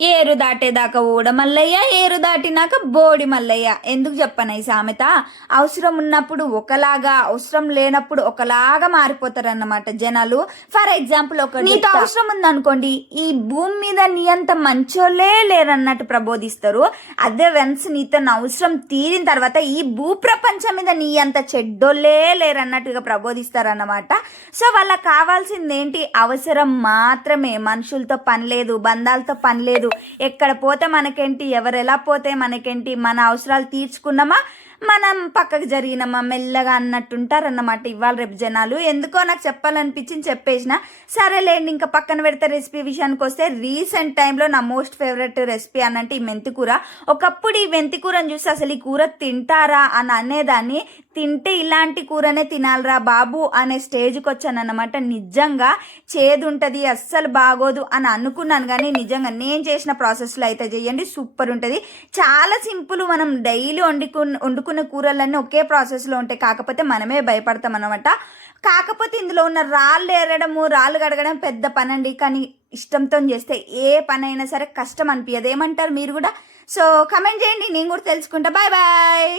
ఏరు దాటేదాకా ఊడ మల్లయ్య, ఏరు దాటినాక బోడి మల్లయ్య. ఎందుకు చెప్పను ఈ సామెత? అవసరం ఉన్నప్పుడు ఒకలాగా, అవసరం లేనప్పుడు ఒకలాగా మారిపోతారన్నమాట జనాలు. ఫర్ ఎగ్జాంపుల్, నీతో అవసరం ఉందనుకోండి, ఈ భూమి మీద నీ అంత మంచోళ్ళే లేరన్నట్టు ప్రబోధిస్తారు. అదే వన్స్ నీతో అవసరం తీరిన తర్వాత ఈ భూ ప్రపంచం మీద నీ అంత చెడ్డోళ్ళే లేరన్నట్టుగా ప్రబోధిస్తారన్నమాట. సో వాళ్ళకి కావాల్సింది ఏంటి? అవసరం మాత్రమే. మనుషులతో పని లేదు, బంధాలతో పని లేదు. ఎక్కడ పోతే మనకేంటి, ఎవరు ఎలా పోతే మనకేంటి, మన అవసరాలు తీర్చుకున్నామా, మనం పక్కకు జరిగినామా మెల్లగా అన్నట్టుంటారన్నమాట ఇవాళ రేపు జనాలు. ఎందుకో నాకు చెప్పాలనిపించింది చెప్పేసిన. సరేలేండి, ఇంకా పక్కన పెడితే రెసిపీ విషయానికి వస్తే, రీసెంట్ టైంలో నా మోస్ట్ ఫేవరెట్ రెసిపీ అనంటే ఈ మెంతి కూర. ఒకప్పుడు ఈ మెంతి కూరని చూసి అసలు ఈ కూర తింటారా అని అనేదాన్ని. తింటే ఇలాంటి కూరనే తినాలరా బాబు అనే స్టేజ్కి వచ్చాను అన్నమాట. నిజంగా చేదు ఉంటుంది, అస్సలు బాగోదు అని అనుకున్నాను, కానీ నిజంగా నేను చేసిన ప్రాసెస్లో అయితే చేయండి, సూపర్ ఉంటుంది. చాలా సింపుల్. మనం డైలీ వండుకునే కూరలన్నీ ఒకే ప్రాసెస్లో ఉంటాయి, కాకపోతే మనమే భయపడతాం అన్నమాట. కాకపోతే ఇందులో ఉన్న రాళ్ళు ఏరడము, రాళ్ళు కడగడం పెద్ద పని అండి, కానీ ఇష్టంతో చేస్తే ఏ పని అయినా సరే కష్టం అనిపించదు. ఏమంటారు మీరు కూడా? సో కమెంట్ చేయండి, నేను కూడా తెలుసుకుంటా. Bye bye.